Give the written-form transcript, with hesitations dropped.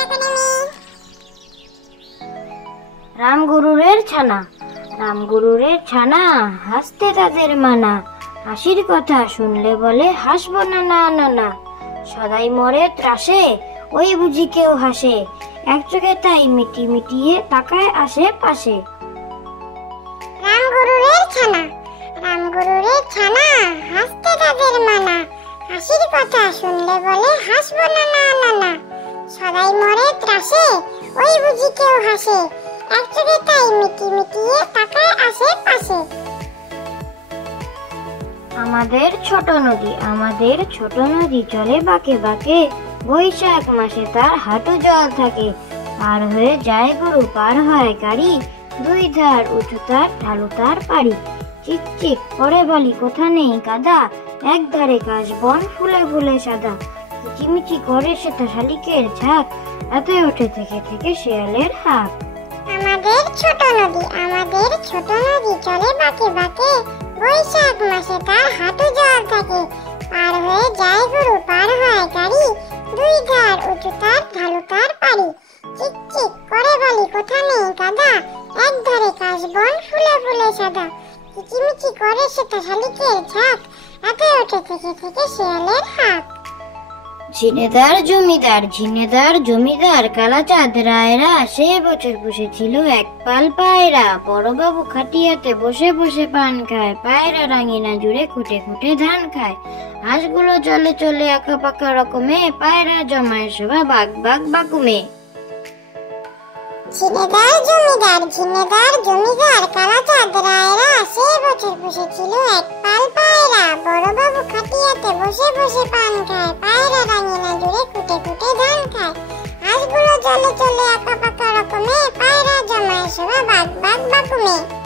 রামগুরুরের ছানা, রামগুরুরের ছানা, হাসতে তাদের মানা। হাসির কথা শুনলে বলে হাসবো না না না না। সদাই মরে ত্রাসে, ওই বুঝি কেউ হাসে। এক চোখে তাই মিটি মিটিয়ে তাকায় আশেপাশে। রামগুরুরের ছানা, রামগুরুরের ছানা, হাসতে তাদের মানা। হাসির কথা শুনলে বলে হাসবো না না না না। সদাই মরে ত্রাসে, ওই বুঝি কেউ হাসে। এক চোখে তাই মিটি মিটিয়ে তাকায় আশেপাশে। আমাদের ছোট নদী, আমাদের ছোট নদী চলে বাঁকে বাঁকে। বৈশাখ মাসে তার হাঁটু জল থাকে। পার হয়ে যায় গরু, পার হয় গাড়ি। দুই ধার উঁচু তার, ঢালু তার পাড়ি। চিকচিক করে বালি, কোথা নেই কাদা। এক ধারে কাশবন, ফুলে ফুলে সাদা। কিচিমিচি করে সেটা শালিকের ঝাঁক। রাতে ওঠে থেকে থেকে শেয়ালের হাঁক। আমাদের ছোট নদী, আমাদের ছোট নদী চলে বাঁকে বাঁকে। বৈশাখ মাসে তার হাঁটু জল থাকে। পার হয়ে যায় গরু, পার হয় গাড়ি। দুই ধার উঁচু তার, ঢালু তার পাড়ি। চিকচিক করে বালি, কোথা নেই কাদা। এক ধারে কাশবন, ফুলে ফুলে সাদা। কিচিমিচি করে সেটা শালিকের ঝাঁক। রাতে ওঠে থেকে থেকে শেয়ালের হাঁক। ঝিনেদার জমিদার, ঝিনেদার জমিদার, কালাচাঁদ রায়রা সে বছর পুষেছিল এক পাল পায়রা। বড়বাবু খাটিয়াতে বসে বসে পান খায়। পায়রা রাঙিনা জুড়ে খুঁটে খুঁটে ধান খায়। হাঁসগুলো চলে চলে আঁকা পাকা রকমে। পায়রা জমায় সভা বাগ বাগ বাকুমে। ঝিনেদার জমিদার, ঝিনেদার জমিদার, কালাচাঁদ রায়রা সে বছর পুষেছিল এক পাল পায়রা। বড়বাবু খাটিয়াতে বসে বসে পান খায়। পায়রা রাঙিনা জুড়ে খুঁটে খুঁটে ধান খায়। হাঁসগুলো চলে চলে আঁকা পাকা রকমে। পায়রা জমায় সভা বাগ বাগ বাকুমে।